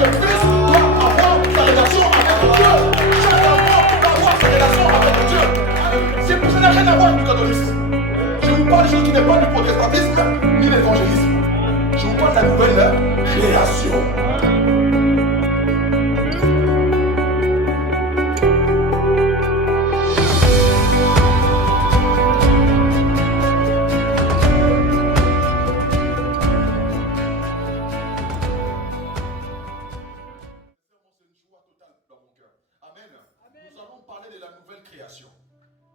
Chaque fils doit avoir sa relation avec Dieu. Chaque enfant doit avoir sa relation avec Dieu. C'est pour ça que ça n'a rien à voir avec le catholicisme. Je vous parle de choses qui n'est pas du protestantisme ni de l'évangélisme. Je vous parle de la nouvelle création.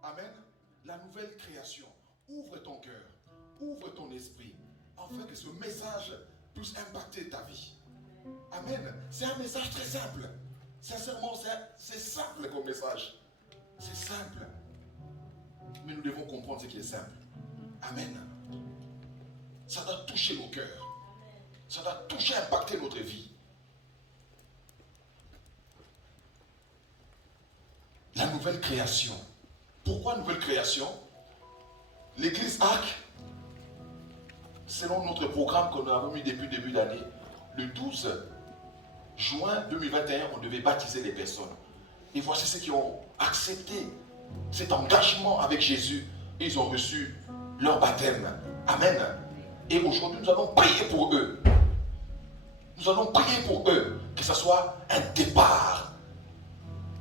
Amen. La nouvelle création. Ouvre ton cœur, ouvre ton esprit, afin que ce message puisse impacter ta vie. Amen. C'est un message très simple. Sincèrement, c'est simple comme message. C'est simple. Mais nous devons comprendre ce qui est simple. Amen. Ça doit toucher nos cœurs. Ça doit toucher, impacter notre vie. La nouvelle création. Pourquoi nouvelle création? L'église Arc, selon notre programme que nous avons mis depuis le début d'année, le 12 juin 2021, on devait baptiser les personnes. Et voici ceux qui ont accepté cet engagement avec Jésus. Ils ont reçu leur baptême. Amen. Et aujourd'hui, nous allons prier pour eux. Nous allons prier pour eux, que ce soit un départ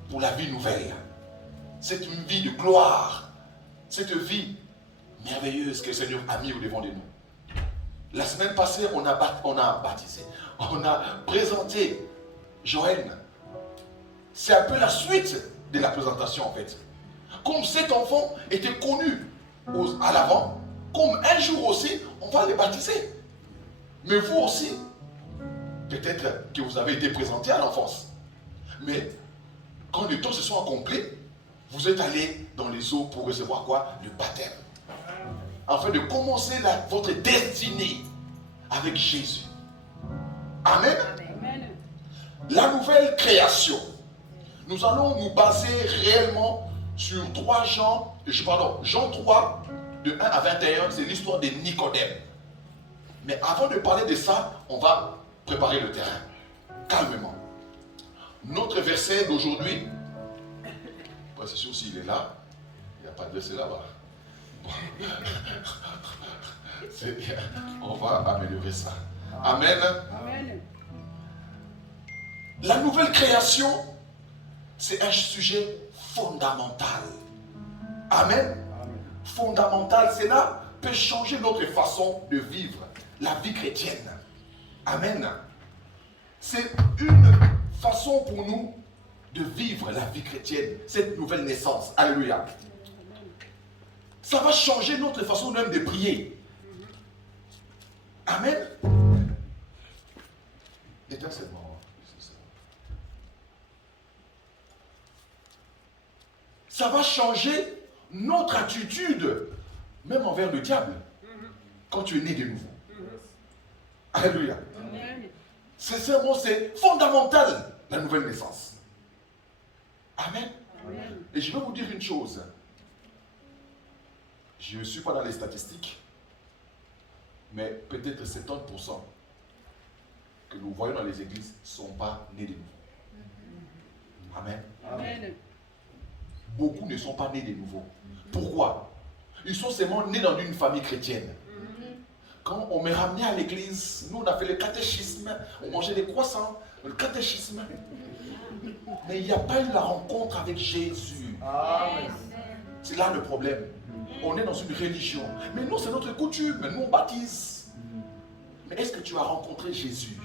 pour la vie nouvelle. C'est une vie de gloire. Cette vie merveilleuse que le Seigneur a mis au devant de nous. La semaine passée, on a baptisé. On a présenté Joël. C'est un peu la suite de la présentation en fait. Comme cet enfant était connu à l'avant, comme un jour aussi, on va le baptiser. Mais vous aussi, peut-être que vous avez été présenté à l'enfance. Mais quand les temps se sont accomplis, vous êtes allé dans les eaux pour recevoir quoi? Le baptême. Afin de commencer votre destinée avec Jésus. Amen. Amen. La nouvelle création. Nous allons nous baser réellement sur Jean 3, de 1 à 21, c'est l'histoire de Nicodème. Mais avant de parler de ça, on va préparer le terrain. Calmement. Notre verset d'aujourd'hui, c'est sûr s'il est là, il n'y a pas de verset là-bas. C'est bien. On va améliorer ça. Amen. Amen. La nouvelle création, c'est un sujet fondamental. Amen. Amen. Fondamental, cela peut changer notre façon de vivre la vie chrétienne. Amen. C'est une façon pour nous de vivre la vie chrétienne, cette nouvelle naissance. Alléluia. Ça va changer notre façon même de prier. Amen. Ça va changer notre attitude, même envers le diable, quand tu es né de nouveau. Alléluia. Sincèrement, c'est fondamental, la nouvelle naissance. Amen. Amen. Et je vais vous dire une chose. Je ne suis pas dans les statistiques, mais peut-être 70% que nous voyons dans les églises ne sont pas nés de nouveau. Amen. Amen. Beaucoup ne sont pas nés de nouveau. Pourquoi? Ils sont seulement nés dans une famille chrétienne. Quand on m'est ramené à l'église, nous on a fait le catéchisme, on mangeait des croissants, le catéchisme. Mais il n'y a pas eu la rencontre avec Jésus. Amen. C'est là le problème. On est dans une religion. Mais nous, c'est notre coutume. Nous, on baptise. Mais est-ce que tu as rencontré Jésus?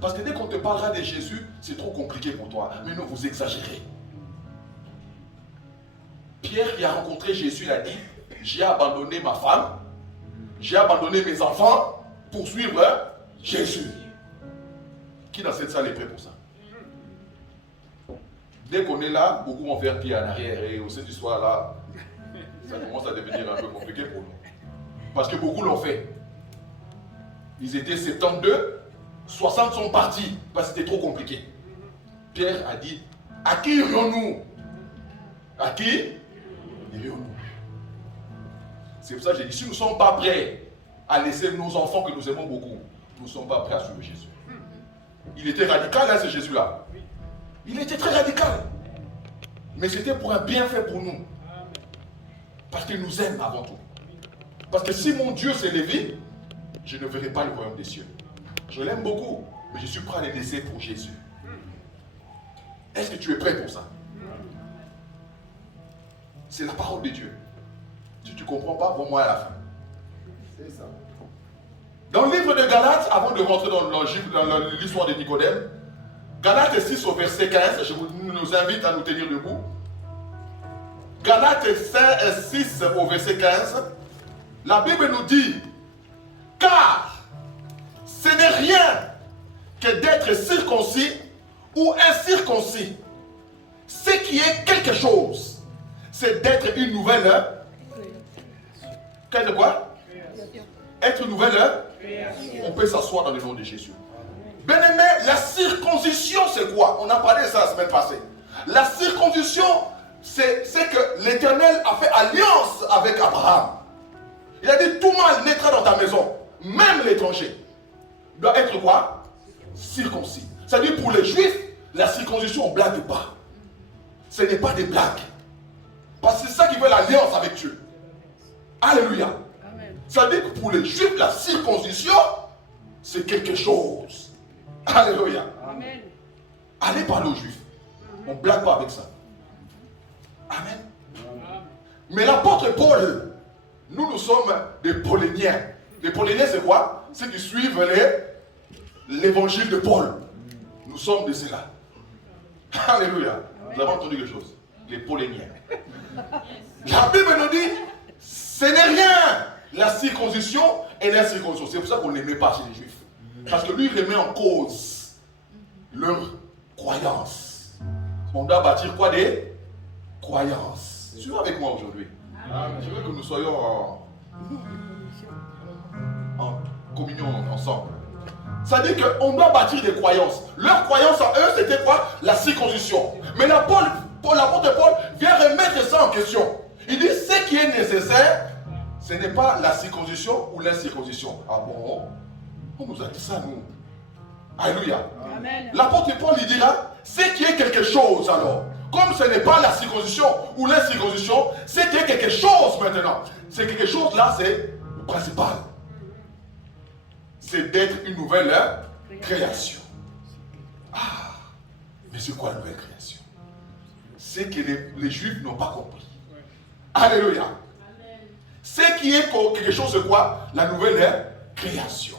Parce que dès qu'on te parlera de Jésus, c'est trop compliqué pour toi. Mais non, vous exagérez. Pierre qui a rencontré Jésus, il a dit, j'ai abandonné ma femme, j'ai abandonné mes enfants pour suivre Jésus. Qui dans cette salle est prêt pour ça? Dès qu'on est là, beaucoup vont faire pied en arrière. Et cette histoire-là, ça commence à devenir un peu compliqué pour nous. Parce que beaucoup l'ont fait. Ils étaient 72, 60 sont partis parce que c'était trop compliqué. Pierre a dit, à qui irions-nous? À qui irions-nous? C'est pour ça que j'ai dit, si nous ne sommes pas prêts à laisser nos enfants que nous aimons beaucoup, nous ne sommes pas prêts à suivre Jésus. Il était radical, hein, ce Jésus-là. Il était très radical. Mais c'était pour un bienfait pour nous. Parce qu'il nous aime avant tout. Parce que si mon Dieu s'est levé, je ne verrai pas le royaume des cieux. Je l'aime beaucoup, mais je suis prêt à le laisser pour Jésus. Est-ce que tu es prêt pour ça? C'est la parole de Dieu. Si tu ne comprends pas, vois-moi à la fin. C'est ça. Dans le livre de Galates, avant de rentrer dans l'histoire de Nicodème, Galates 6 au verset 15, je nous invite à nous tenir debout. Galates 6 au verset 15, la Bible nous dit, car ce n'est rien que d'être circoncis ou incirconcis. Ce qui est quelque chose, c'est d'être une nouvelle. Quelque quoi? Être une nouvelle. On peut s'asseoir dans le nom de Jésus. Bien aimé, la circoncision c'est quoi? On a parlé de ça la semaine passée. La circoncision, c'est que l'Éternel a fait alliance avec Abraham. Il a dit tout mâle naîtra dans ta maison, même l'étranger doit être quoi? Circoncis. C'est-à-dire pour les Juifs, la circoncision on ne blague pas. Ce n'est pas des blagues. Parce que c'est ça qui veut l'alliance avec Dieu. Alléluia. C'est-à-dire que pour les Juifs, la circoncision, c'est quelque chose. Alléluia. Amen. Allez parler aux Juifs. On ne blague pas avec ça. Amen. Mais l'apôtre Paul, nous sommes des Pauléniens. Les Pauléniens, c'est quoi? Ceux qui suivent l'évangile de Paul. Nous sommes de ceux-là. Alléluia. Vous avez entendu quelque chose? Les Pauléniens. La Bible nous dit, ce n'est rien. La circoncision et l'incirconcision. C'est pour ça qu'on ne l'aimait pas chez les Juifs. Parce que lui, il remet en cause leur croyance. On doit bâtir quoi? Des croyances. Suivez avec moi aujourd'hui. Je veux que nous soyons en communion ensemble. Ça dit qu'on doit bâtir des croyances. Leur croyance en eux, c'était quoi? La circoncision. Mais l'apôtre Paul vient remettre ça en question. Il dit, ce qui est nécessaire, ce n'est pas la circoncision ou l'incirconcision. Ah bon? On nous a dit ça, nous. Alléluia. L'apôtre Paul, il dit là, ce qui est quelque chose alors. Comme ce n'est pas la circoncision ou l'incirconcision, c'est qu'il y a quelque chose maintenant. C'est quelque chose là, c'est le principal. C'est d'être une nouvelle création. Ah, mais c'est quoi la nouvelle création? C'est que les Juifs n'ont pas compris. Alléluia. Ce qui est quelque chose, c'est quoi? La nouvelle création.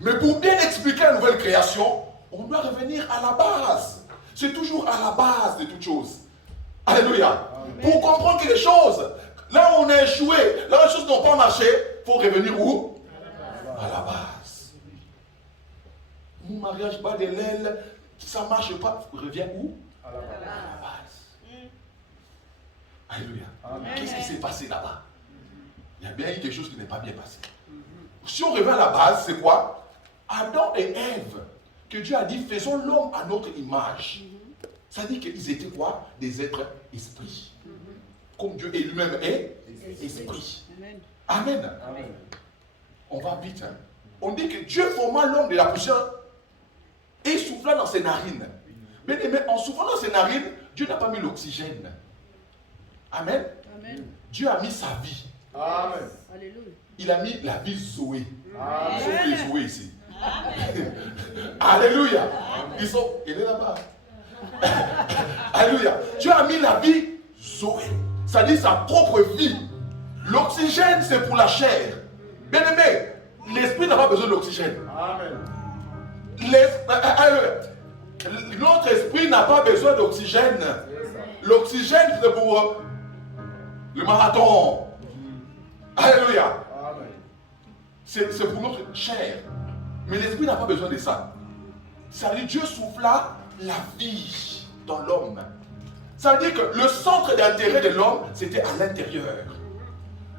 Mais pour bien expliquer la nouvelle création, on doit revenir à la base. C'est toujours à la base de toute chose. Alléluia. Amen. Pour comprendre quelque chose, là où on a échoué, là où les choses n'ont pas marché, il faut revenir où? À la base. Mon mariage bat de l'aile, ça ne marche pas, reviens où? À la base. Alléluia. Qu'est-ce qui s'est passé là-bas? Il y a bien eu quelque chose qui n'est pas bien passé. Si on revient à la base, c'est quoi? Adam et Ève, que Dieu a dit, faisons l'homme à notre image. Ça dit qu'ils étaient quoi? Des êtres esprits. Comme Dieu est lui-même est esprit. Amen. Amen. On va vite. Hein? On dit que Dieu forma l'homme de la poussière et souffla dans ses narines. Mais en soufflant dans ses narines, Dieu n'a pas mis l'oxygène. Amen. Amen. Dieu a mis sa vie. Amen. Il a mis la vie Zoé. Ils sont les Zoé ici. Amen. Alléluia. Il est là-bas. Alléluia. Dieu a mis la vie Zoé. C'est-à-dire sa propre vie. L'oxygène, c'est pour la chair. Bien aimé, l'esprit n'a pas besoin d'oxygène. Amen. Notre esprit n'a pas besoin d'oxygène. L'oxygène, c'est pour le marathon. Alléluia. C'est pour notre chair. Mais l'esprit n'a pas besoin de ça. Ça veut dire Dieu souffla la vie dans l'homme. Ça veut dire que le centre d'intérêt de l'homme, c'était à l'intérieur.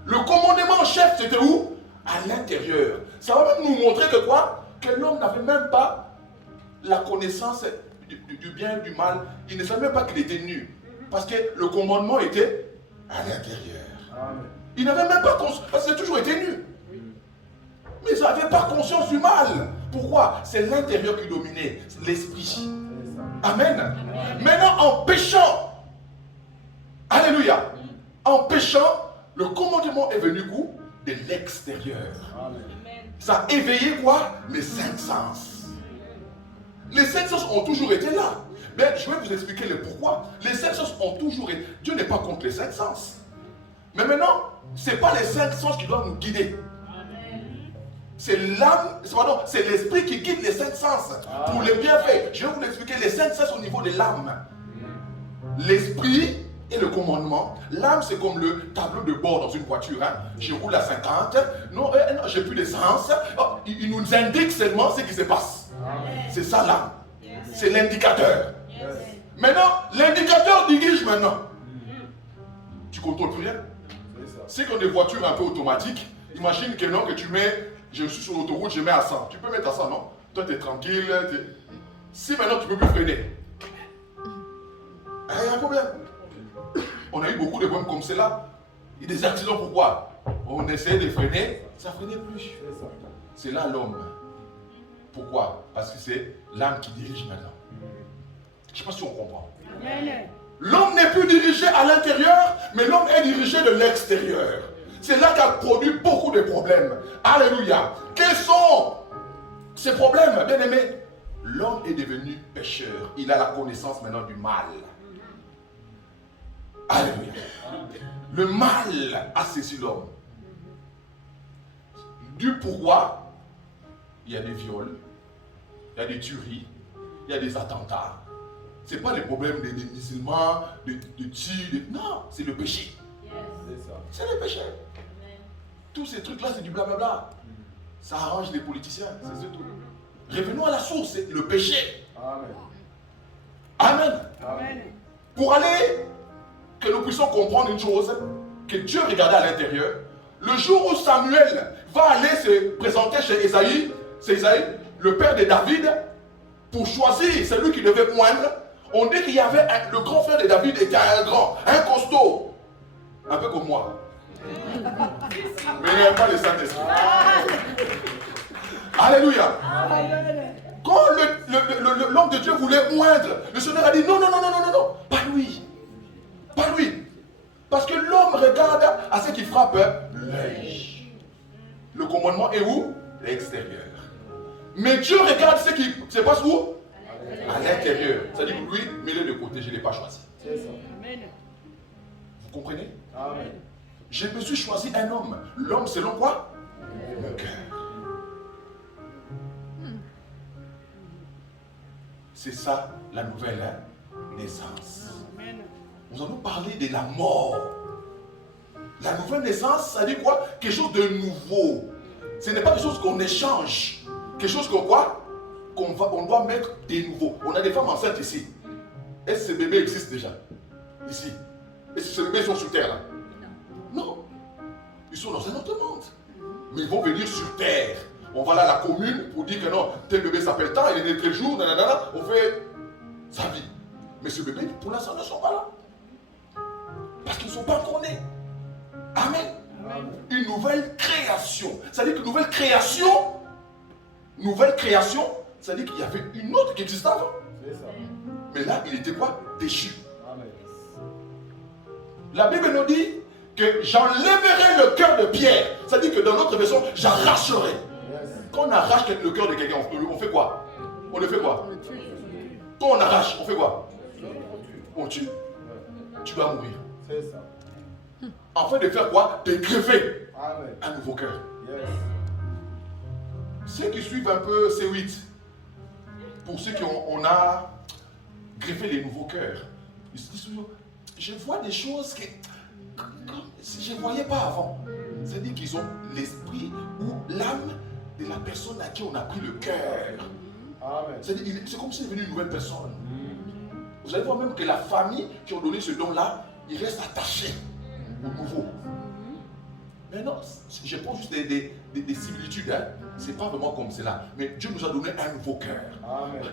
Le commandement en chef, c'était où? À l'intérieur. Ça va même nous montrer que quoi? Que l'homme n'avait même pas la connaissance du bien et du mal. Il ne savait même pas qu'il était nu. Parce que le commandement était à l'intérieur. Il n'avait même pas conscience, parce qu'il a toujours été nu. Mais il n'avait pas conscience du mal. Pourquoi? C'est l'intérieur qui dominait, l'esprit. Amen. Maintenant, en péchant, alléluia, en péchant, le commandement est venu où? De l'extérieur. Ça a éveillé quoi? Les cinq sens. Les cinq sens ont toujours été là. Mais je vais vous expliquer le pourquoi. Les cinq sens ont toujours été. Dieu n'est pas contre les cinq sens. Mais maintenant, ce n'est pas les cinq sens qui doivent nous guider. C'est l'âme, c'est l'esprit qui guide les cinq sens pour les bienfaits. Je vais vous expliquer les cinq sens au niveau de l'âme. L'esprit et le commandement. L'âme, c'est comme le tableau de bord dans une voiture. Hein. Je roule à 50. Non, j'ai plus d'essence. Oh, il nous indique seulement ce qui se passe. C'est ça l'âme. C'est l'indicateur. Maintenant, l'indicateur dirige maintenant. Tu ne contrôles plus rien. C'est comme des voitures un peu automatiques. Imagine que non, que tu mets, je suis sur l'autoroute, je mets à 100. Tu peux mettre à 100, non? Toi, tu es tranquille. Si maintenant, tu ne peux plus freiner, il y a un problème. On a eu beaucoup de problèmes comme cela. Et des accidents, pourquoi? On essayait de freiner, ça ne freinait plus. C'est là l'homme. Pourquoi? Parce que c'est l'âme qui dirige maintenant. Je ne sais pas si on comprend. L'homme n'est plus dirigé à l'intérieur, mais l'homme est dirigé de l'extérieur. C'est là qu'a produit beaucoup de problèmes. Alléluia. Quels sont ces problèmes, bien aimés? L'homme est devenu pécheur. Il a la connaissance maintenant du mal. Alléluia. Le mal a saisi l'homme. Du pourquoi, il y a des viols, il y a des tueries, il y a des attentats. Ce n'est pas les problèmes des musulmans, de tirs. Non, c'est le péché. C'est le péché. Tous ces trucs-là, c'est du blablabla. Ça arrange les politiciens, c'est tout. Revenons à la source, c'est le péché. Amen. Amen. Pour aller, que nous puissions comprendre une chose, que Dieu regardait à l'intérieur, le jour où Samuel va aller se présenter chez Esaïe, c'est Esaïe, le père de David, pour choisir celui qui devait moindre, on dit qu'il y avait le grand frère de David était un grand, un costaud, un peu comme moi. Mais il n'y avait pas le Saint-Esprit. Alléluia. Quand l'homme de Dieu voulait moindre, le Seigneur a dit non, pas lui. Pas lui. Parce que l'homme regarde à ce qui frappe l'œil. Le commandement est où? L'extérieur. Mais Dieu regarde ce qui se passe où? À l'intérieur. C'est-à-dire que lui, mets-le de côté, je ne l'ai pas choisi. Vous comprenez? Amen. Je me suis choisi un homme. L'homme selon quoi? Le cœur. C'est ça la nouvelle naissance. Nous allons parler de la mort. La nouvelle naissance, ça dit quoi? Quelque chose de nouveau. Ce n'est pas quelque chose qu'on échange. Quelque chose qu'on quoi? On doit mettre des nouveaux. On a des femmes enceintes ici. Est-ce que ces bébés existent déjà? Ici. Est-ce que ces bébés sont sur terre là? Non. Ils sont dans un autre monde. Mais ils vont venir sur terre. On va là à la commune pour dire que non, tel bébé s'appelle tant, il est né tel jour, nanana, on fait sa vie. Mais ce bébé, pour l'instant, ne sont pas là. Parce qu'ils ne sont pas encore nés. Amen. Amen. Une nouvelle création. Ça veut dire que nouvelle création, ça veut dire qu'il y avait une autre qui existait avant. Mais là, il était quoi? Déchu. Amen. La Bible nous dit que j'enlèverai le cœur de pierre. Ça veut dire que dans notre version, j'arracherai. Quand on arrache le cœur de quelqu'un, on fait quoi? On le fait quoi? Quand on arrache, on fait quoi? On tue. Tu dois mourir. C'est ça. En fait de faire quoi? De greffer un nouveau cœur. Ceux qui suivent un peu C8, pour ceux qui on a greffé les nouveaux cœurs, ils se disent toujours, je vois des choses que je ne voyais pas avant. C'est-à-dire qu'ils ont l'esprit ou l'âme de la personne à qui on a pris le cœur. C'est comme s'il est devenu une nouvelle personne. Vous allez voir même que la famille qui ont donné ce don-là, ils restent attachés au nouveau. Mais non, je prends juste des similitudes. Hein. Ce n'est pas vraiment comme cela. Mais Dieu nous a donné un nouveau cœur.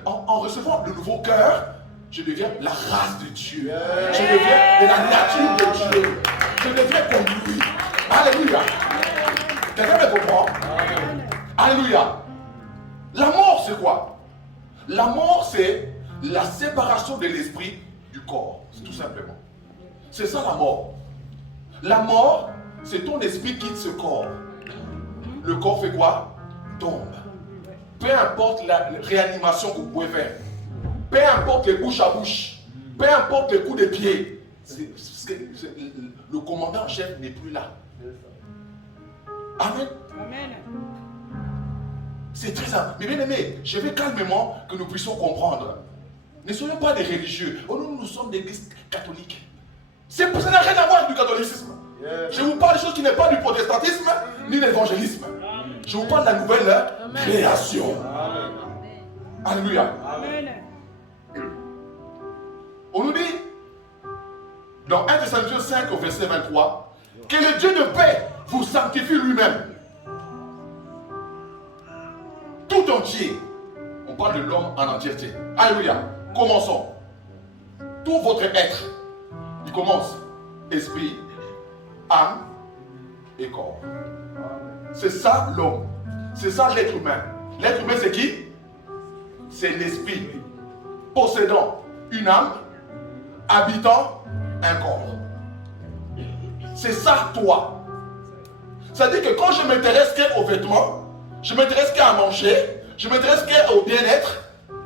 En recevant le nouveau cœur, je deviens la race de Dieu. Je deviens de la nature de Dieu. Je deviens comme lui. Alléluia. Quelqu'un me comprend? Alléluia. La séparation de l'esprit du corps. C'est tout simplement. C'est ça la mort. La mort, c'est ton esprit quitte ce corps. Le corps fait quoi? Tombe. Peu importe la réanimation que vous pouvez faire. Peu importe les bouches à bouche. Peu importe les coups de pied. Le commandant en chef n'est plus là. Amen. Amen. C'est très simple. Mais bien aimé, je vais calmement que nous puissions comprendre. Ne soyons pas des religieux. Oh, nous sommes des églises catholiques. Ça n'a rien à voir avec du catholicisme. Je vous parle de choses qui n'est pas du protestantisme ni de l'évangélisme. Je vous parle de la nouvelle création. Alléluia. Amen. On nous dit dans 1 Thessaloniciens 5 au verset 23 que le Dieu de paix vous sanctifie lui-même. Tout entier. On parle de l'homme en entièreté. Alléluia. Commençons. Tout votre être. Il commence. Esprit, âme et corps. C'est ça l'homme. C'est ça l'être humain. L'être humain c'est qui? C'est l'esprit. Possédant une âme, habitant un corps. C'est ça toi. C'est-à-dire que quand je m'intéresse qu'aux vêtements, je m'intéresse qu'à manger, je m'intéresse qu'au bien-être,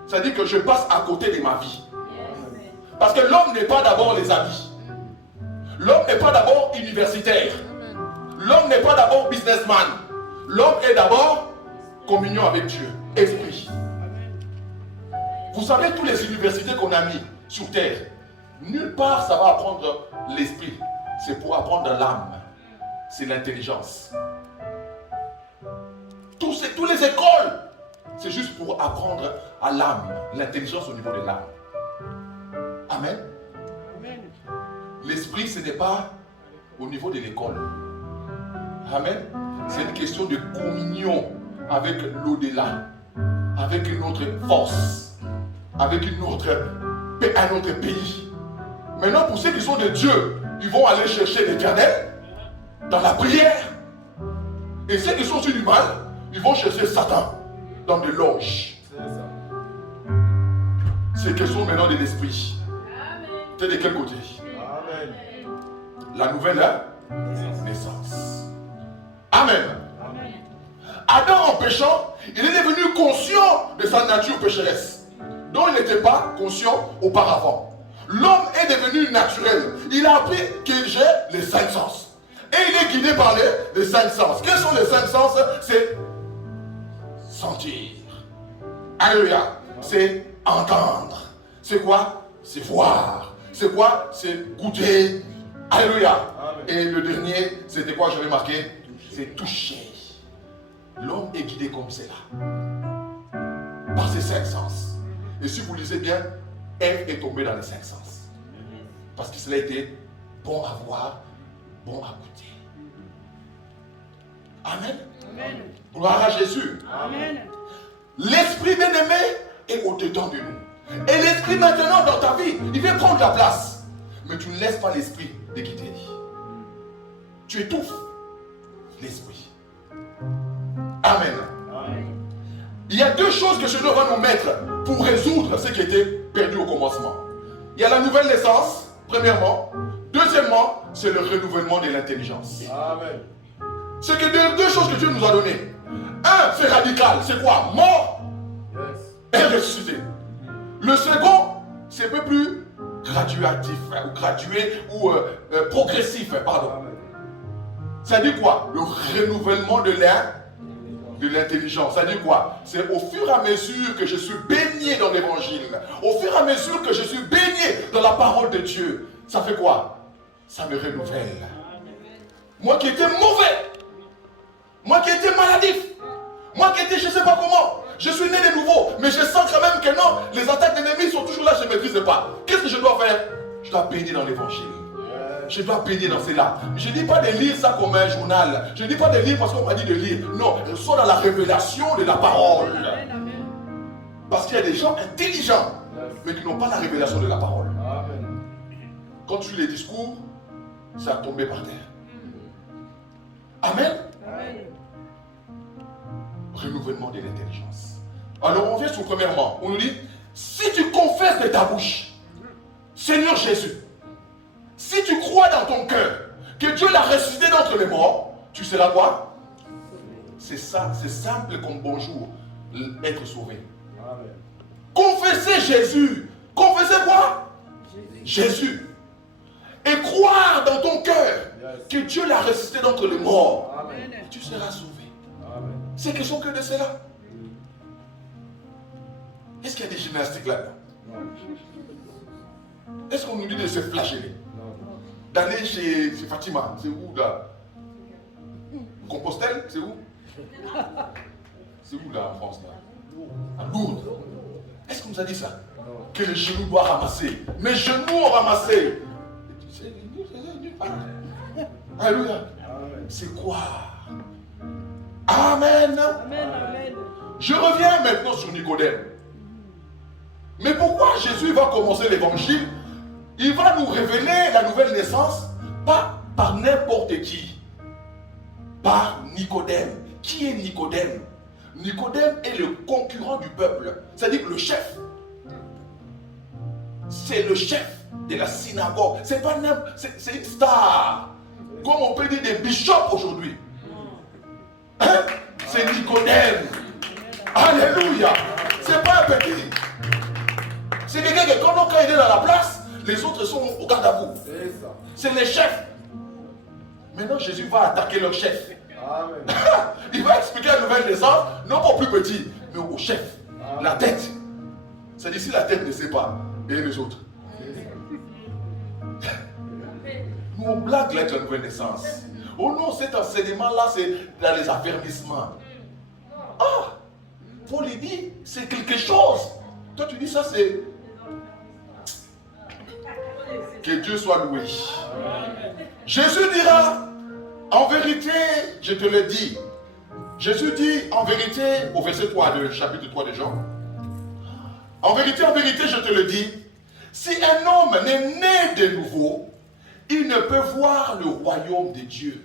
c'est-à-dire que je passe à côté de ma vie. Parce que l'homme n'est pas d'abord les habits. L'homme n'est pas d'abord universitaire. L'homme n'est pas d'abord businessman. L'homme est d'abord communion avec Dieu, esprit. Vous savez, toutes les universités qu'on a mis sur terre, nulle part ça va apprendre l'esprit. C'est pour apprendre l'âme. C'est l'intelligence. Toutes les écoles, c'est juste pour apprendre à l'âme, l'intelligence au niveau de l'âme. Amen. Amen. L'esprit, ce n'est pas au niveau de l'école. Amen. C'est une question de communion avec l'au-delà, avec une autre force, avec un autre pays. Maintenant, pour ceux qui sont de Dieu, ils vont aller chercher l'Éternel dans la prière. Et ceux qui sont sur du mal, ils vont chercher Satan dans des loges. C'est question maintenant de l'esprit. C'est de quel côté? Amen. La nouvelle naissance. Amen. Amen. Adam, en péchant, il est devenu conscient de sa nature pécheresse, dont il n'était pas conscient auparavant. L'homme est devenu naturel. Il a appris que j'ai les 5 sens. Et il est guidé par les 5 sens. Quels sont les 5 sens? C'est sentir. Alléluia. C'est entendre. C'est quoi? C'est voir. C'est quoi? C'est goûter. Alléluia. Amen. Et le dernier, c'était quoi? J'avais marqué. C'est toucher. L'homme est guidé comme cela. Par ses 5 sens. Et si vous lisez bien, Ève est tombée dans les 5 sens. Parce que cela était bon à voir, bon à goûter. Amen. Amen. Gloire à Jésus. Amen. L'esprit bien-aimé est au-dedans de nous. Et l'esprit maintenant dans ta vie, il vient prendre ta place. Mais tu ne laisses pas l'esprit te guider. Tu étouffes l'esprit. Amen. Amen. Il y a 2 choses que Seigneur va nous mettre pour résoudre ce qui était perdu au commencement. Il y a la nouvelle naissance, premièrement. Deuxièmement, c'est le renouvellement de l'intelligence. Amen. C'est que 2 choses que Dieu nous a données. Un, c'est radical. C'est quoi? Mort Yes. et ressuscité. Le second, c'est un peu plus graduatif, ou gradué, ou progressif, pardon. Amen. Ça dit quoi? Le renouvellement de l'intelligence. Ça dit quoi? C'est au fur et à mesure que je suis baigné dans l'évangile, au fur et à mesure que je suis baigné dans la parole de Dieu, ça fait quoi? Ça me renouvelle. Moi qui étais mauvais, moi qui étais maladif, moi qui étais je ne sais pas comment, je suis né de nouveau, mais je sens quand même que non, les attaques d'ennemis sont toujours là, je ne maîtrise pas. Qu'est-ce que je dois faire? Je dois baigner dans l'évangile. Je dois baigner dans cela. Je ne dis pas de lire ça comme un journal. Je ne dis pas de lire parce qu'on m'a dit de lire. Non, je sois dans la révélation de la parole. Parce qu'il y a des gens intelligents, mais qui n'ont pas la révélation de la parole. Amen. Quand tu lis les discours, ça a tombé par terre. Amen. Amen. Renouvellement de l'intelligence. Alors on vient sur premièrement, on nous dit, si tu confesses de ta bouche Seigneur Jésus, si tu crois dans ton cœur que Dieu l'a ressuscité d'entre les morts, tu seras quoi? C'est ça, c'est simple comme bonjour, être sauvé. Amen. Confessez Jésus. Confessez quoi? Jésus. Et croire dans ton cœur que Dieu l'a ressuscité d'entre les morts. Amen. Tu seras sauvé. Amen. C'est question que de cela. Est-ce qu'il y a des gymnastiques là-dedans? Non. Est-ce qu'on nous dit de se flageller? Non. D'aller chez Fatima? C'est où là? Compostelle? C'est où? C'est où là en France là? À Lourdes. Est-ce qu'on nous a dit ça? Non. Que les genoux doivent ramasser. Mes genoux ont ramassé. Alléluia. Amen. C'est quoi? Amen. Amen. Je reviens maintenant sur Nicodème. Mais pourquoi Jésus va commencer l'évangile? Il va nous révéler la nouvelle naissance, pas par n'importe qui. Par Nicodème. Qui est Nicodème? Nicodème est le concurrent du peuple, c'est-à-dire le chef. C'est le chef de la synagogue. C'est pas n'importe, c'est une star. Comme on peut dire des bishops aujourd'hui. Hein? C'est Nicodème. Alléluia. C'est pas un petit. C'est quelqu'un qui, quand il est dans la place, les autres sont au garde à vous. C'est ça. C'est les chefs. Maintenant, Jésus va attaquer leur chef. Amen. Il va expliquer la nouvelle naissance, non pas au plus petit, mais au chef. Amen. La tête. C'est d'ici la tête ne sait pas. Et les autres. Nous on blague avec la nouvelle naissance. Oh non, cet enseignement-là, c'est dans les affermissements. Ah! Paul lui dit, c'est quelque chose. Toi tu dis ça, c'est... Que Dieu soit loué. Jésus dira, en vérité, je te le dis. Jésus dit, en vérité, au verset 3 de chapitre 3 de Jean, en vérité, je te le dis, si un homme n'est né de nouveau, il ne peut voir le royaume de Dieu.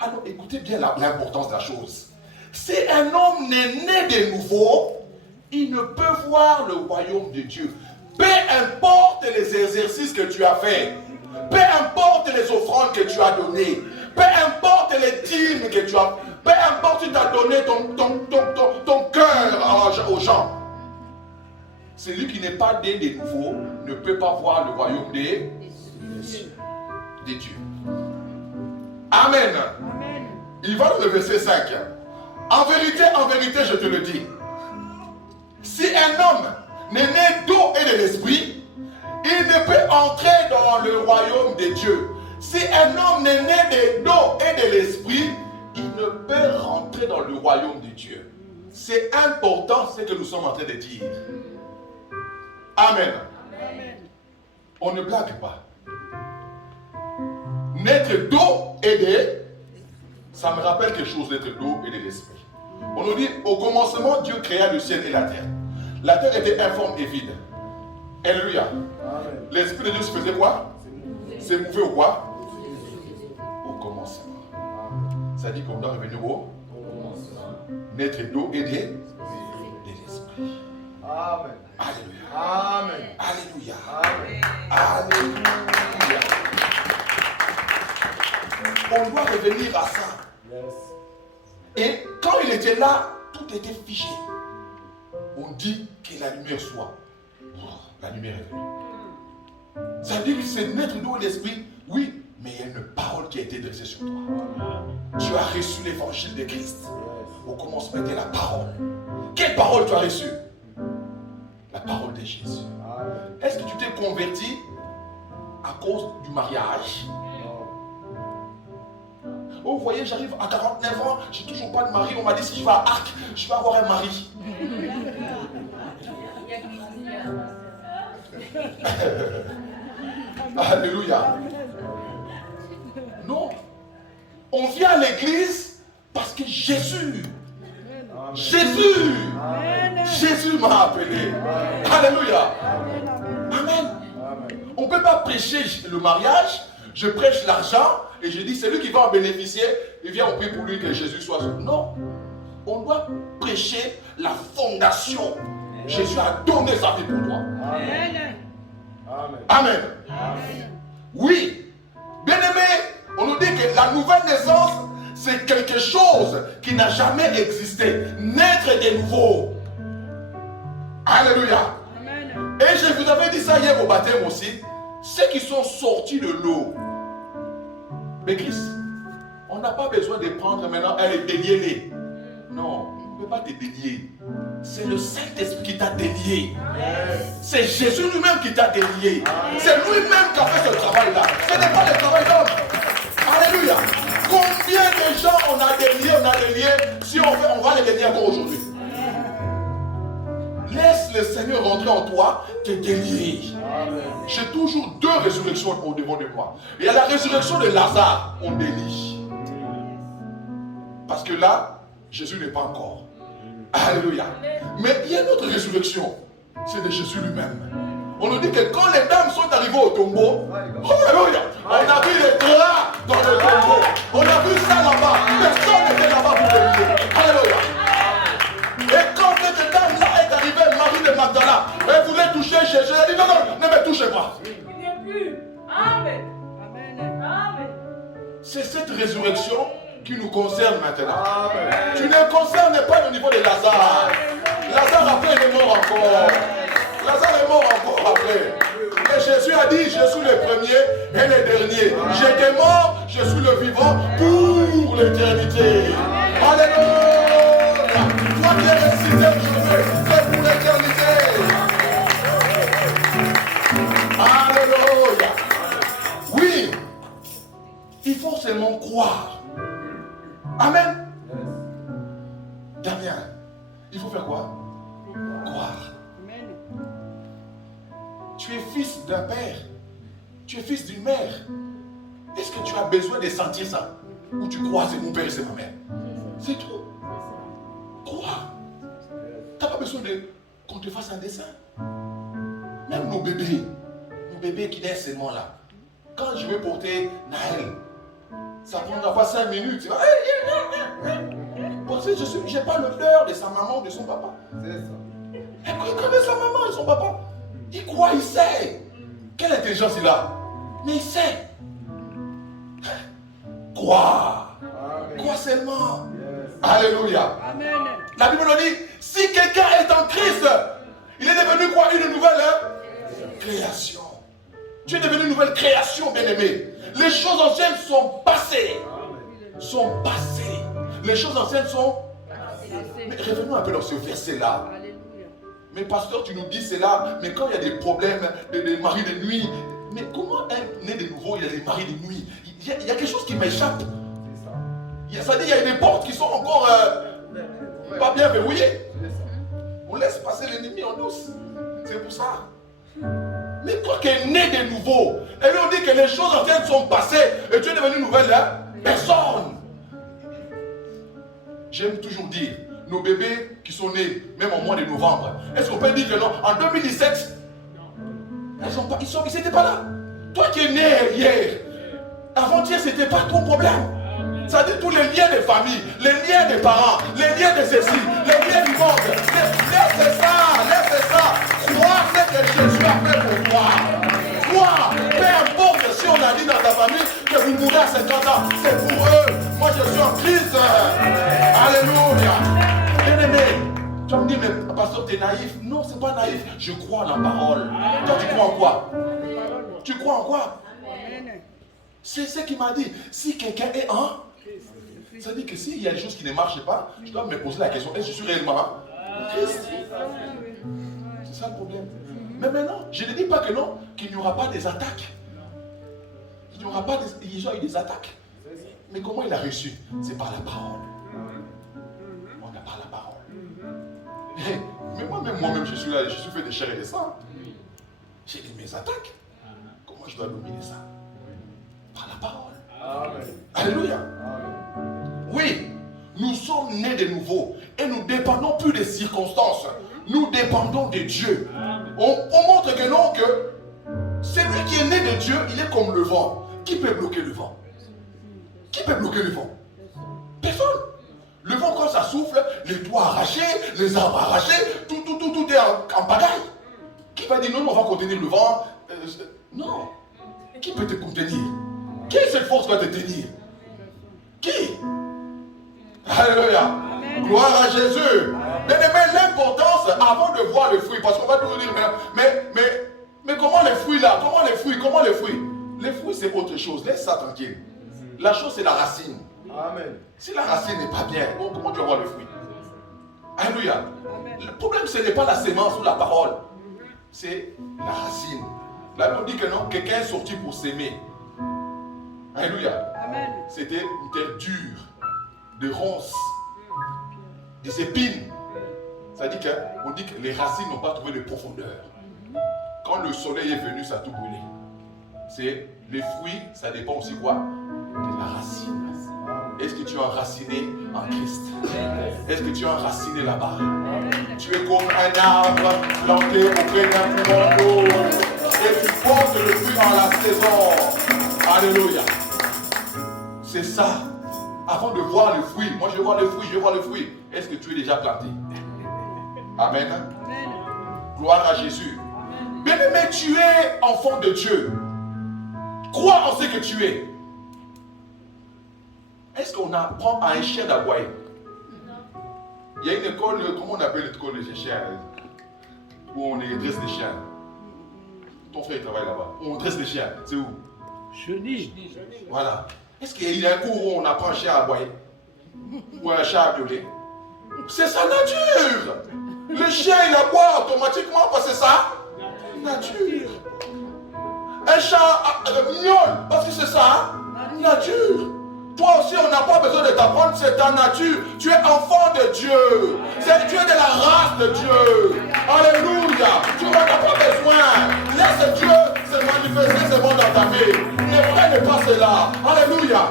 Alors écoutez bien l'importance de la chose. Si un homme n'est né de nouveau, il ne peut voir le royaume de Dieu. Peu importe les exercices que tu as faits, peu importe les offrandes que tu as données, peu importe les dîmes que tu as, peu importe tu as donné ton cœur aux gens. Celui qui n'est pas né de nouveau ne peut pas voir le royaume de Dieu. Amen. Amen. Il va dans le verset 5. En vérité, je te le dis. Si un homme n'est né d'eau et de l'esprit, il ne peut entrer dans le royaume de Dieu. Si un homme n'est né d'eau et de l'esprit, il ne peut rentrer dans le royaume de Dieu. C'est important ce que nous sommes en train de dire. Amen. Amen. On ne blague pas. Naître d'eau et de... Ça me rappelle quelque chose d'être d'eau et de l'esprit. On nous dit, au commencement, Dieu créa le ciel et la terre. La terre était informe et vide. Alléluia. Amen. L'esprit de Dieu se faisait quoi? Se mouvait au quoi? Au commencement. Ça dit qu'on doit revenir au naître d'eau et de l'esprit. Amen. Alléluia. Amen. Alléluia. Amen. Alléluia. On doit revenir à ça. Yes. Et quand il était là, tout était figé. On dit que la lumière soit. Oh, la lumière est venue. Ça veut dire que c'est naître d'eau et d'esprit, oui, mais il y a une parole qui a été dressée sur toi. Tu as reçu l'évangile de Christ. Au commencement était la parole. Quelle parole tu as reçue? La parole de Jésus. Amen. Est-ce que tu t'es converti à cause du mariage? Non. Oh, vous voyez, j'arrive à 49 ans, j'ai toujours pas de mari. On m'a dit si je vais à Arc, je vais avoir un mari. Alléluia. Non. On vient à l'église parce que Jésus, Amen. Jésus, Amen. Jésus m'a appelé. Alléluia. Amen. Amen. Amen. Amen. On ne peut pas prêcher le mariage, je prêche l'argent et je dis celui qui va en bénéficier, il vient, on prie pour lui que Jésus soit. Non. On doit prêcher la fondation. Jésus a donné sa vie pour toi. Amen. Amen. Amen. Oui. Bien aimé, on nous dit que la nouvelle naissance, c'est quelque chose qui n'a jamais existé. Naître de nouveau. Alléluia. Et je vous avais dit ça hier au baptême aussi. Ceux qui sont sortis de l'eau. Mais Christ, on n'a pas besoin de prendre maintenant et délier-les. Non, on ne peut pas te délier. C'est le Saint-Esprit qui t'a délié. C'est Jésus lui-même qui t'a délié. C'est lui-même qui a fait ce travail-là. Ce n'est pas le travail d'homme. Alléluia. Combien de gens on a délié, si on veut, on va les délier encore aujourd'hui. Laisse le Seigneur rentrer en toi, te délier. J'ai toujours deux résurrections au devant de moi. Il y a la résurrection de Lazare, on délie. Parce que là, Jésus n'est pas encore. Alléluia. Mais il y a une autre résurrection, c'est de Jésus lui-même. On nous dit que quand les dames sont arrivées au tombeau, alléluia, on a vu les draps dans le tombeau. On a vu ça là-bas. Personne n'était là-bas pour délier. Alléluia. Et quand cette dame-là est arrivée, Marie de Magdala, elle voulait toucher Jésus. Elle a dit non, non, ne me touchez pas. Amen. C'est cette résurrection qui nous concerne maintenant. Tu ne concernes pas le niveau de Lazare. Lazare après il est mort encore. Lazare est mort encore après. Mais Jésus a dit, je suis le premier et le dernier. J'étais mort, je suis le vivant pour l'éternité. Alléluia. Toi qui es ressuscité aujourd'hui, c'est pour l'éternité. Alléluia. Oui, il faut seulement croire. Amen. Damien, il faut faire quoi? Croire. Tu es fils d'un père. Tu es fils d'une mère. Est-ce que tu as besoin de sentir ça? Ou tu crois c'est mon père et c'est ma mère? C'est tout. Croire. Tu n'as pas besoin de qu'on te fasse un dessin. Même nos bébés qui naissent seulement là. Quand je vais porter Naël, ça prendra pas 5 minutes. Parce que je n'ai pas l'odeur de sa maman ou de son papa. C'est ça. Il connaît sa maman et son papa. Il croit, il sait. Quelle intelligence il a? Mais il sait. Croire. Crois seulement. Alléluia. Amen. La Bible nous dit, si quelqu'un est en Christ, il est devenu quoi? Une nouvelle création. Tu es devenu une nouvelle création, bien-aimé. Les choses anciennes sont passées. Sont passées. Les choses anciennes sont passées. Mais revenons un peu dans ce verset-là. Mais pasteur, tu nous dis cela, mais quand il y a des problèmes de maris de nuit, mais comment un né de nouveau, il y a des maris de nuit? Il y a quelque chose qui m'échappe. Ça dit, il y a des portes qui sont encore pas bien verrouillées. On laisse passer l'ennemi en douce. C'est pour ça. Mais toi qui es né de nouveau, et puis on dit que les choses anciennes sont passées et tu es devenu une nouvelle personne. J'aime toujours dire, nos bébés qui sont nés, même en mois de novembre, est-ce qu'on peut dire que non? En 2017, ils n'étaient pas là. Toi qui es né hier, avant-hier, ce n'était pas ton problème. Ça dit tous les liens des familles, les liens des parents, les liens de ceci, les liens du monde. Laisse ça. Crois ce que Jésus a fait pour toi. Crois, peu importe si on a dit dans ta famille que vous mourrez à 50 ans, c'est pour eux. Moi je suis en Christ. Alléluia. Bien-aimé, tu vas me dire, mais pasteur, tu es naïf. Non, c'est pas naïf. Je crois en la parole. Toi, tu crois en quoi? Tu crois en quoi? C'est ce qu'il m'a dit. Si quelqu'un est en, ça dit que s'il y a des choses qui ne marchent pas, je dois me poser la question, est-ce que je suis réellement en Christ? C'est ça le problème. Mais maintenant, je ne dis pas que non, qu'il n'y aura pas des attaques. Il n'y aura pas des... Il y a eu des attaques. Mais comment il a reçu? C'est par la parole. On a par la parole. Mais moi-même, je suis là, je suis fait de chair et de sang. J'ai dit mes attaques. Comment je dois dominer ça? Par la parole. Amen. Alléluia. Oui, nous sommes nés de nouveau et nous ne dépendons plus des circonstances. Nous dépendons de Dieu. On montre que non, que celui qui est né de Dieu, il est comme le vent. Qui peut bloquer le vent? Qui peut bloquer le vent? Personne. Le vent, quand ça souffle, les toits arrachés, les arbres arrachés, tout est en pagaille. Qui va dire non, on va contenir le vent? Non. Qui peut te contenir? Qui est cette force qui va te tenir? Qui? Alléluia. Gloire à Jésus. Bien-aimé, l'importance avant de voir les fruits, parce qu'on va toujours dire, mais comment les fruits là? Comment les fruits? Les fruits c'est autre chose, laisse ça tranquille. La chose c'est la racine. Amen. Si la racine n'est pas bien, bon, comment tu vas voir le fruit? Alléluia. Le problème ce n'est pas la sémence ou la parole, c'est la racine. La Bible dit que non, quelqu'un est sorti pour s'aimer. Alléluia. C'était une terre dure, de ronces, des épines. Ça dit qu'on dit que les racines n'ont pas trouvé de profondeur. Quand le soleil est venu, ça a tout brûlé. C'est les fruits, ça dépend aussi quoi? De la racine. Est-ce que tu es enraciné en Christ? Est-ce que tu es enraciné là-bas? Tu es comme un arbre planté auprès d'un courant d'eau et tu portes le fruit en la saison. Alléluia. C'est ça. Avant de voir le fruit, moi je vais voir le fruit, Est-ce que tu es déjà planté? Amen. Gloire à Jésus. Bien-aimé, tu es enfant de Dieu. Crois en ce que tu es. Est-ce qu'on apprend à un chien d'aboyer? Il y a une école, comment on appelle l'école des chiens? Où on dresse les chiens. Ton frère il travaille là-bas. Où on dresse les chiens. C'est où? Chenille. Voilà. Est-ce qu'il y a un cours où on apprend un chien à aboyer? Ou un chat à miauler? C'est sa nature. Le chien il aboie automatiquement parce que c'est sa nature. Un chat miaule parce que c'est sa nature. Toi aussi, on n'a pas besoin de t'apprendre, c'est ta nature. Tu es enfant de Dieu. Tu es de la race de Dieu. Alléluia. Tu n'en as pas besoin. Laisse Dieu se manifester seulement dans ta vie. Ne freine pas cela. Alléluia.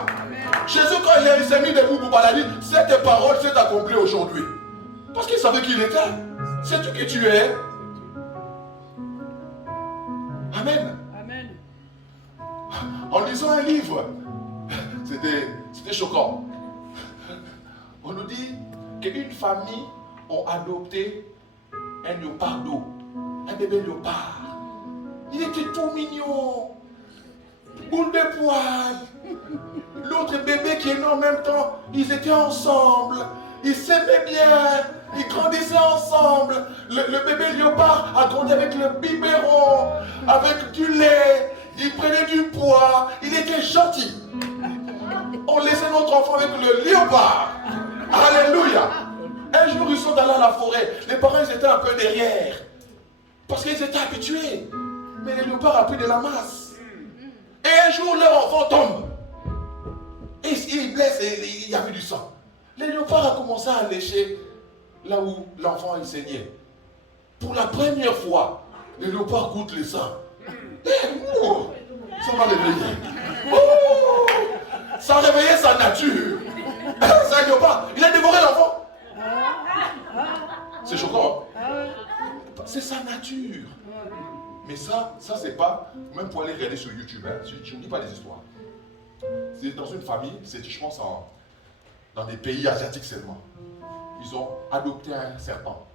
Jésus, quand il s'est mis debout pour parler, il dit, cette parole s'est accomplie aujourd'hui. Parce qu'il savait qui il était. C'est tu que tu es. Amen. En lisant un livre, c'était choquant. On nous dit qu'une famille a adopté un léopard d'eau, un bébé léopard. Il était tout mignon, boule de poils. L'autre bébé qui est né en même temps, ils étaient ensemble, ils s'aimaient bien, ils grandissaient ensemble. Le bébé léopard a grandi avec le biberon, avec du lait, il prenait du poids, il était gentil. On laissait notre enfant avec le léopard. Alléluia. Un jour, ils sont allés à la forêt. Les parents, ils étaient un peu derrière. Parce qu'ils étaient habitués. Mais le léopard a pris de la masse. Et un jour, leur enfant tombe. Et il blesse et il y avait du sang. Le léopard a commencé à lécher là où l'enfant il saignait. Pour la première fois, le léopard goûte le sang. Ça m'a réveillé. Ça a réveillé sa nature. Ça ne pas. Il a dévoré l'enfant. C'est choquant. C'est sa nature. Mais ça c'est pas, même pour aller regarder sur YouTube, hein, je ne dis pas des histoires. C'est dans une famille, c'est je pense dans des pays asiatiques seulement. Ils ont adopté un serpent.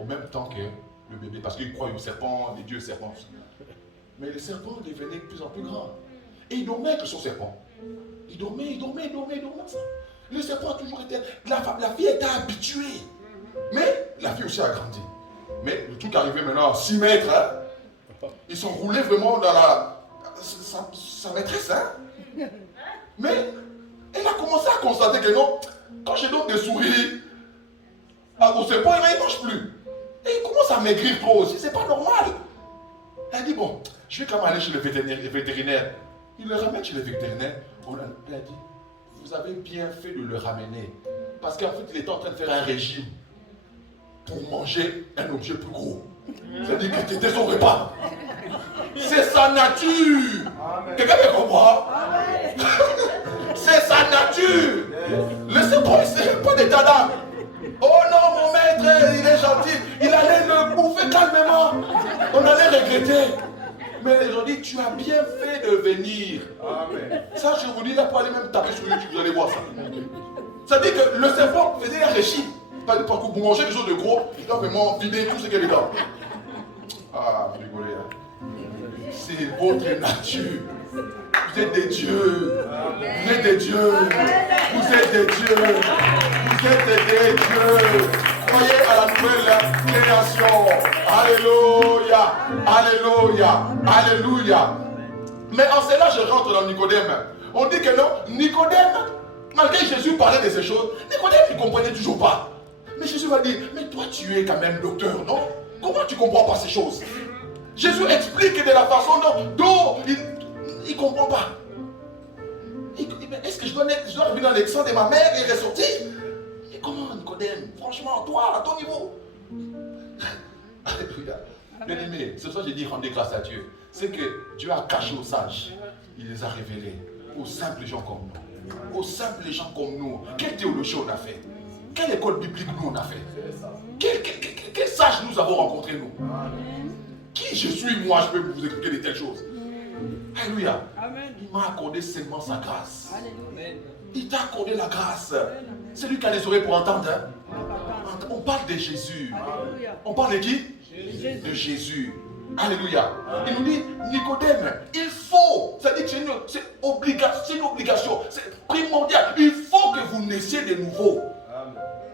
En même temps que le bébé, parce qu'ils croient au serpent, les dieux serpents. Mais le serpent devenait de plus en plus grand. Et il dormait avec son serpent. Il dormait. Ça. Le serpent a toujours été... La fille était habituée. Mais la fille aussi a grandi. Mais le truc arrivait maintenant à 6 mètres. Hein. Ils sont roulés vraiment dans sa maîtresse. Hein. Mais elle a commencé à constater que non, quand je donne des souris au serpent, il ne mange plus. Et il commence à maigrir trop aussi. C'est pas normal. Elle dit, bon, je vais quand même aller chez le vétérinaire. Il le ramène chez le vétérinaire. Elle a dit, vous avez bien fait de le ramener. Parce qu'en fait, il était en train de faire un régime pour manger un objet plus gros. C'est-à-dire que c'était son repas. C'est sa nature. Quelqu'un me comprend? C'est sa nature. Le serpent, c'est pas d'état d'âme. Oh non, mon maître, il est gentil. Il allait le bouffer calmement. On allait regretter. Mais ils ont dit, tu as bien fait de venir. Amen. Ça, je vous dis, là, pour aller même taper sur YouTube, vous allez voir ça. Ça dit que le serpent faisait un régime. Pour manger quelque chose de gros, il doit vraiment vider tout ce qu'il y a dedans. Ah, vous rigolez, hein. c'est votre nature. Vous êtes des dieux. Vous êtes des dieux. Vous êtes des dieux. Vous êtes des dieux. Croyez à la nouvelle création. Alléluia. Alléluia. Alléluia. Mais en cela, je rentre dans Nicodème. On dit que non, Nicodème, malgré que Jésus parlait de ces choses, Nicodème ne comprenait toujours pas. Mais Jésus va dire, mais toi tu es quand même docteur, non? Comment tu ne comprends pas ces choses? Jésus explique de la façon dont il ne comprend pas. Est-ce que je dois revenir dans le sang de ma mère et ressortir? Mais comment, Nicodème? Franchement, toi, à ton niveau. Alléluia. Bien-aimé, c'est ça que j'ai dit, rendez grâce à Dieu. C'est que Dieu a caché aux sages. Il les a révélés aux simples gens comme nous. Aux simples gens comme nous. Quelle théologie on a fait? Quelle école biblique nous on a fait? Quel sage nous avons rencontré nous? Qui je suis moi, je peux vous expliquer de telles choses? Alléluia. Il m'a accordé seulement sa grâce. Il t'a accordé la grâce. C'est lui qui a les oreilles pour entendre. On parle de Jésus. On parle de qui? De Jésus. Alléluia. Il nous dit, Nicodème, il faut, c'est-à-dire que c'est une obligation, c'est primordial. Il faut que vous naissiez de nouveau.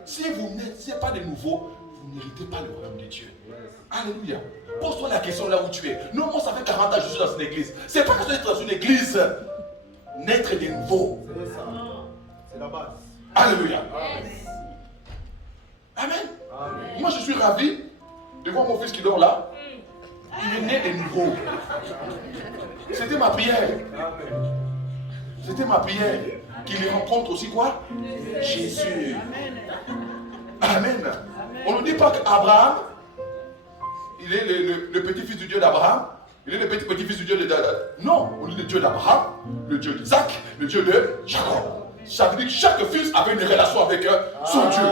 Si vous ne naissez pas de nouveau, vous n'héritez pas le royaume de Dieu. Alléluia. Pose-toi la question là où tu es. Non, moi ça fait 40 ans que je suis dans une église. C'est pas que je suis dans une église. Naître de nouveau. C'est ça. C'est la base. Alléluia. Amen. Amen. Moi je suis ravi de voir mon fils qui dort là. Il est né de nouveau. C'était ma prière. Amen. C'était ma prière. Qu'il rencontre aussi quoi? Jésus. Amen. On ne dit pas qu'Abraham, il est le petit-fils du Dieu d'Abraham. Il est le petit-fils du Dieu de... Non, on dit le Dieu d'Abraham, le Dieu d'Isaac, le Dieu de Jacob. Ça veut dire que chaque fils avait une relation avec son Dieu.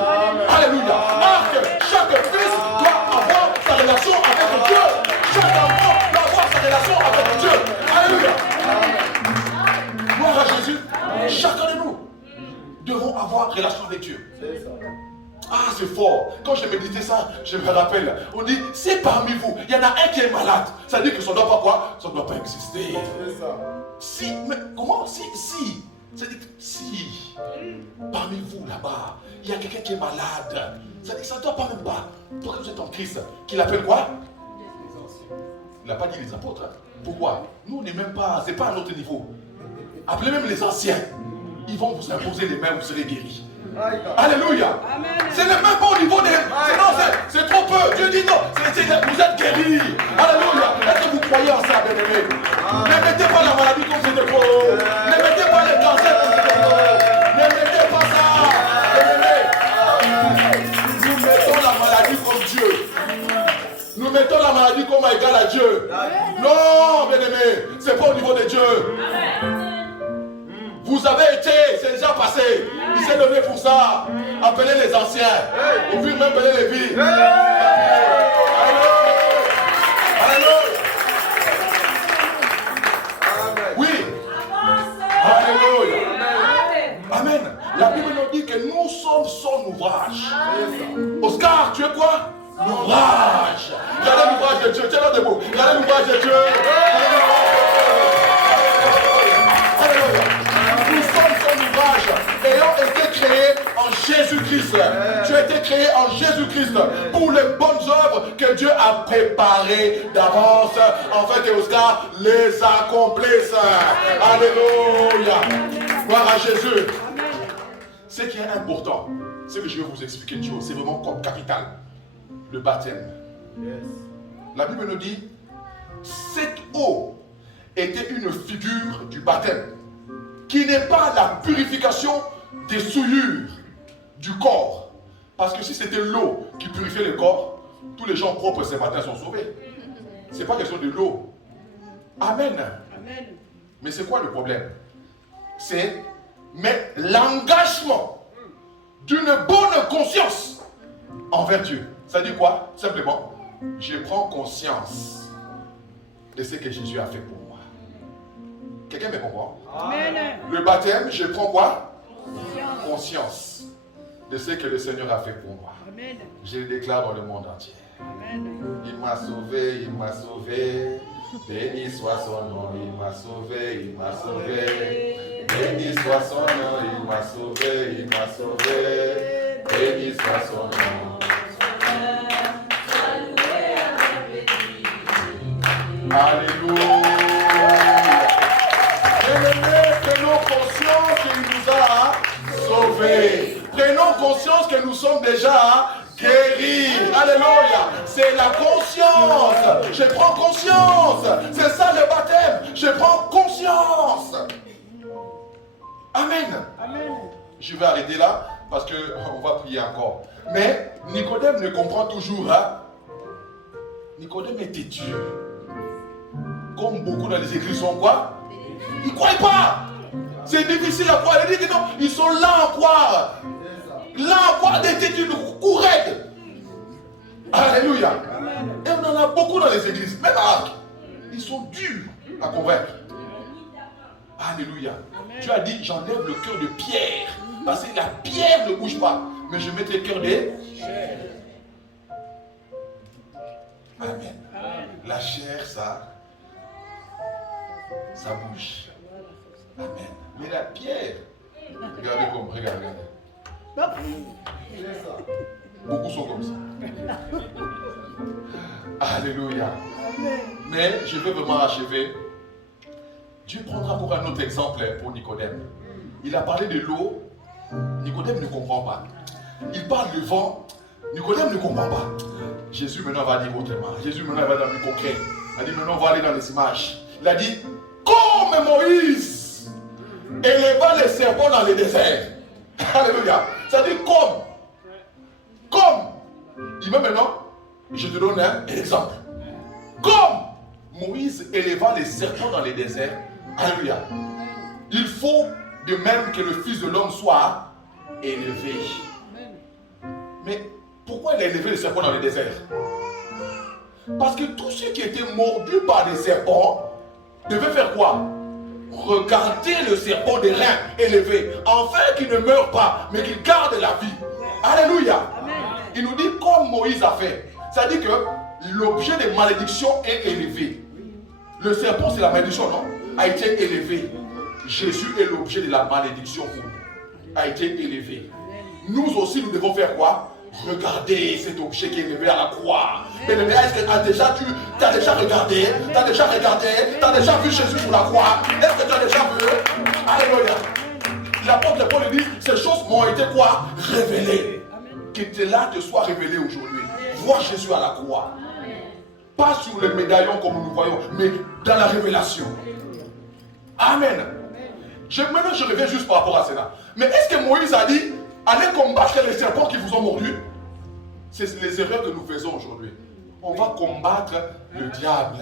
Alléluia. Marc, chaque fils doit avoir sa relation avec Dieu. Chaque enfant doit avoir sa relation avec Dieu. Alléluia. Gloire à Jésus. Chacun de nous devons avoir relation avec Dieu. Ah, c'est fort. Quand je méditais ça, je me rappelle. On dit, c'est parmi vous, il y en a un qui est malade. Ça veut dire que ça ne doit pas quoi? Ça ne doit pas exister. C'est ça. Si, mais comment? Si. C'est-à-dire que si, parmi vous là-bas, il y a quelqu'un qui est malade. C'est-à-dire que ça ne doit pas même pas. Toi, que vous êtes en Christ, qu'il appelle quoi? Il n'a pas dit les apôtres. Hein. Pourquoi? Nous, on n'est même pas, c'est pas à notre niveau. Appelez même les anciens. Ils vont vous imposer les mains, vous serez guéris. Alléluia. C'est le même pas au niveau des... C'est trop peu. Dieu dit non. Vous êtes guéris. Alléluia. Est-ce que vous croyez en ça, bien-aimé? Ne mettez pas la maladie comme c'était trop. Ne mettez pas les cancers comme c'était trop. Ne mettez pas ça. Bien-aimé. Nous mettons la maladie comme Dieu. Nous mettons la maladie comme égale à Dieu. Non, bien-aimé. C'est pas au niveau de Dieu. Vous avez été, c'est déjà passé. Il s'est donné pour ça. Appelez les anciens. Au fur et même appelez les vies. Alléluia. Oui. Alléluia. Amen. La Bible nous dit que nous sommes son ouvrage. Oscar, tu es quoi? L'ouvrage. Regardez l'ouvrage de Dieu. Tiens là debout. Regardez l'ouvrage de Dieu. Ayant été créé en Jésus-Christ. Tu as été créé en Jésus-Christ pour les bonnes œuvres que Dieu a préparées d'avance, afin que Oscar les accomplisse. Alléluia. Gloire à Jésus. Ce qui est important, c'est que je vais vous expliquer une chose, c'est vraiment comme capital. Le baptême. La Bible nous dit, cette eau était une figure du baptême, qui n'est pas la purification des souillures du corps. Parce que si c'était l'eau qui purifiait le corps, tous les gens propres ce matin sont sauvés. Ce n'est pas question de l'eau. Amen. Amen. Mais c'est quoi le problème? C'est l'engagement d'une bonne conscience envers Dieu. Ça dit quoi? Simplement, je prends conscience de ce que Jésus a fait pour moi. Quelqu'un me comprend? Amen. Le baptême, je prends quoi? Conscience de ce que le Seigneur a fait pour moi. Amen. Je le déclare dans le monde entier. Amen. Il m'a sauvé, il m'a sauvé. Béni soit son nom, il m'a sauvé, il m'a sauvé. Béni soit son nom, il m'a sauvé, il m'a sauvé. Béni soit son nom. Alléluia. Bien-aimés, prenons conscience qu'il nous a sauvés. Prenons conscience que nous sommes déjà guéris. Alléluia. C'est la conscience. Je prends conscience. C'est ça le baptême. Je prends conscience. Amen. Amen. Je vais arrêter là parce qu'on va prier encore. Mais Nicodème ne comprend toujours. Hein? Nicodème est têtu. Comme beaucoup dans les églises sont quoi? Ils ne croient pas. C'est difficile à croire. Ils disent que non, ils sont là à croire. Là à croire des têtus courants. Alléluia. Et on en a beaucoup dans les églises. Même à Arc. Ils sont durs à convaincre. Alléluia. Tu as dit, j'enlève le cœur de pierre. Parce que la pierre ne bouge pas. Mais je mets le cœur des... Amen. La chair, ça bouge. Amen. Mais la pierre, regardez comme, regardez. Beaucoup sont comme ça. Alléluia. Mais je veux vraiment achever. Dieu prendra encore un autre exemple pour Nicodème. Il a parlé de l'eau. Nicodème ne comprend pas. Il parle du vent. Nicodème ne comprend pas. Jésus maintenant va dire autrement. Jésus maintenant va dans le concret. Il a dit maintenant on va aller dans les images. Il a dit comme Moïse éleva les serpents dans le désert. Alléluia. Ça dit comme. Il dit maintenant, je te donne un exemple. Comme Moïse éleva les serpents dans les déserts. Alléluia. Il faut de même que le Fils de l'homme soit élevé. Mais pourquoi il a élevé les serpents dans les déserts? Parce que tous ceux qui étaient mordus par des serpents devaient faire quoi? Regarder le serpent des reins élevé, afin qu'il ne meure pas, mais qu'il garde la vie. Alléluia. Il nous dit comme Moïse a fait. C'est-à-dire que l'objet de malédiction est élevé. Le serpent, c'est la malédiction, non? A été élevé. Jésus est l'objet de la malédiction pour nous. A été élevé. Nous aussi, nous devons faire quoi? Regardez cet objet qui est élevé à la croix. Mais est-ce que tu as déjà regardé? Tu as déjà regardé? Tu as déjà vu Jésus sur la croix? Est-ce que tu as déjà vu? Alléluia. L'apôtre Paul dit, ces choses m'ont été quoi? Révélées. Que cela te soit révélé aujourd'hui. Vois Jésus à la croix. Pas sur le médaillon comme nous voyons, mais dans la révélation. Amen. Maintenant, je reviens juste par rapport à cela. Mais est-ce que Moïse a dit, allez combattre les serpents qui vous ont mordu? C'est les erreurs que nous faisons aujourd'hui. On va combattre le diable.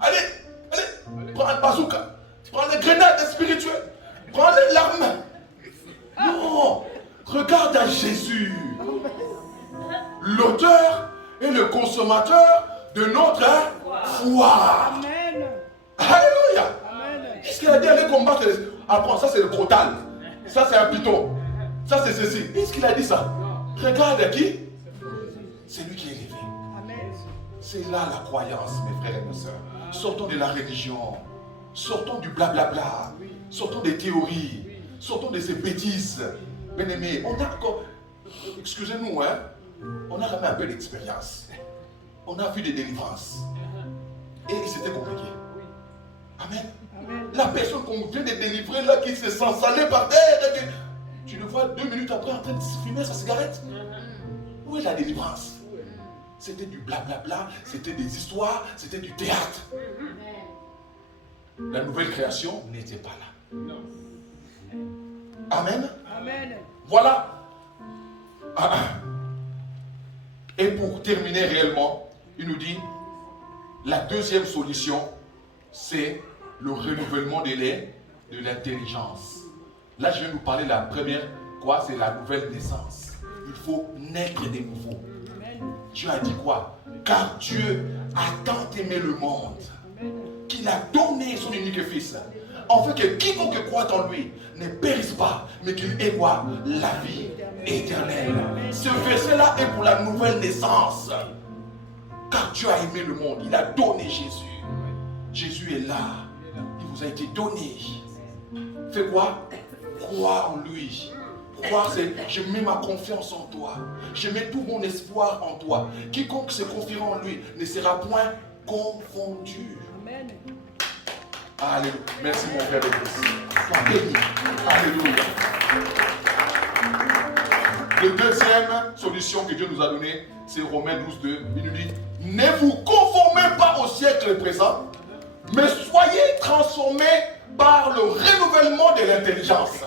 Allez, prends le bazooka, prends les grenades spirituelles, prends l'arme. Non, regarde à Jésus, l'auteur et le consommateur de notre foi. Amen. Alléluia. Amen. Qu'est-ce qu'il a dit? Allez combattre les... Après, ça c'est le crotal. Ça c'est un python. Ça c'est ceci. Qu'est-ce qu'il a dit ça? Regarde à qui? C'est lui qui est élevé. Amen. C'est là la croyance, mes frères et mes sœurs. Sortons de la religion. Sortons du blablabla. Sortons des théories. Sortons de ces bêtises. Bien-aimés, on a encore... Excusez-nous, hein. On a ramené un peu d'expérience. On a vu des délivrances. Et c'était compliqué. Amen. Amen. La personne qu'on vient de délivrer là, qui se sent salée par terre, tu le vois 2 minutes après en train de fumer sa cigarette. Où est la délivrance? C'était du blablabla, c'était des histoires, c'était du théâtre. La nouvelle création n'était pas là. Amen. Amen. Voilà. Et pour terminer réellement, il nous dit, la deuxième solution, c'est le renouvellement de l'intelligence. Là, je vais nous parler de la première, quoi? C'est la nouvelle naissance. Il faut naître de nouveau. Dieu a dit quoi? Car Dieu a tant aimé le monde qu'il a donné son unique fils, afin que quiconque croit en lui ne périsse pas, mais qu'il ait quoi? La vie éternelle. Ce verset-là est pour la nouvelle naissance. Car Dieu a aimé le monde, il a donné Jésus. Jésus est là. Il vous a été donné. Fais quoi? Crois en lui. Croire, c'est je mets ma confiance en toi. Je mets tout mon espoir en toi. Quiconque se confiera en lui ne sera point confondu. Amen. Alléluia. Merci mon frère de Christ. Sois béni. Alléluia. La deuxième solution que Dieu nous a donnée, c'est Romains 12:2. Il nous dit, ne vous conformez pas au siècle présent, mais soyez transformés par le renouvellement de l'intelligence.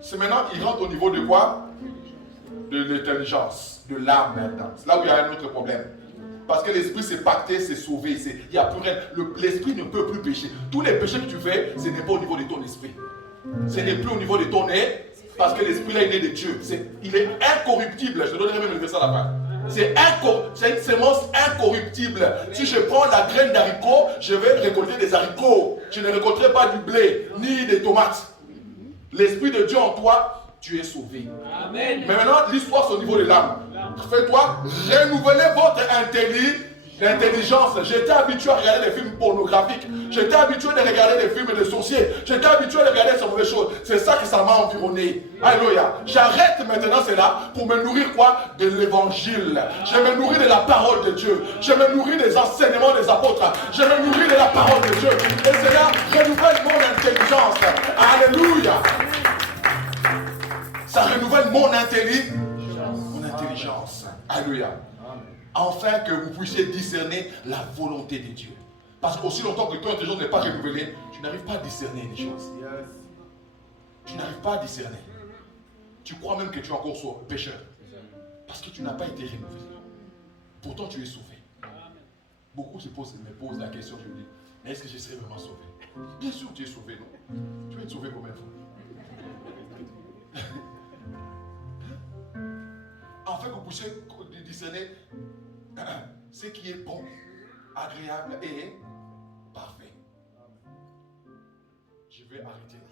C'est maintenant, il rentre au niveau de quoi? De l'intelligence, de l'âme maintenant. C'est là où il y a un autre problème. Parce que l'esprit s'est pacté, c'est sauvé. Il n'y a plus rien. L'esprit ne peut plus pécher. Tous les péchés que tu fais, ce n'est pas au niveau de ton esprit. Ce n'est plus au niveau de ton nez, parce que l'esprit là, il est né de Dieu. Il est incorruptible. Je te donnerai même le verset à la fin. C'est une semence incorruptible. Si je prends la graine d'haricot, je vais récolter des haricots. Je ne récolterai pas du blé, ni des tomates. L'esprit de Dieu en toi, tu es sauvé. Amen. Mais maintenant, l'histoire c'est au niveau de l'âme. Fais-toi renouveler votre intelligence. J'étais habitué à regarder des films pornographiques. J'étais habitué de regarder des films de sorciers. J'étais habitué de regarder ces mauvaises choses. C'est ça que ça m'a environné. Alléluia. J'arrête maintenant cela pour me nourrir quoi? De l'évangile. Je me nourris de la parole de Dieu. Je me nourris des enseignements des apôtres. Je me nourris de la parole de Dieu. Et cela renouvelle mon intelligence. Alléluia. Ça renouvelle mon intelligence. Alléluia. Afin que vous puissiez discerner la volonté de Dieu. Parce qu'aussi longtemps que ton intelligence n'est pas renouvelée, tu n'arrives pas à discerner les choses. Tu n'arrives pas à discerner. Tu crois même que tu es encore pécheur. Parce que tu n'as pas été renouvelé. Pourtant tu es sauvé. Beaucoup me posent la question, je me dis, mais est-ce que je serai vraiment sauvé? Bien sûr tu es sauvé, non? Tu vas être sauvé combien de fois? Afin que vous puissiez discerner ce qui est bon, agréable et parfait. Je vais arrêter là.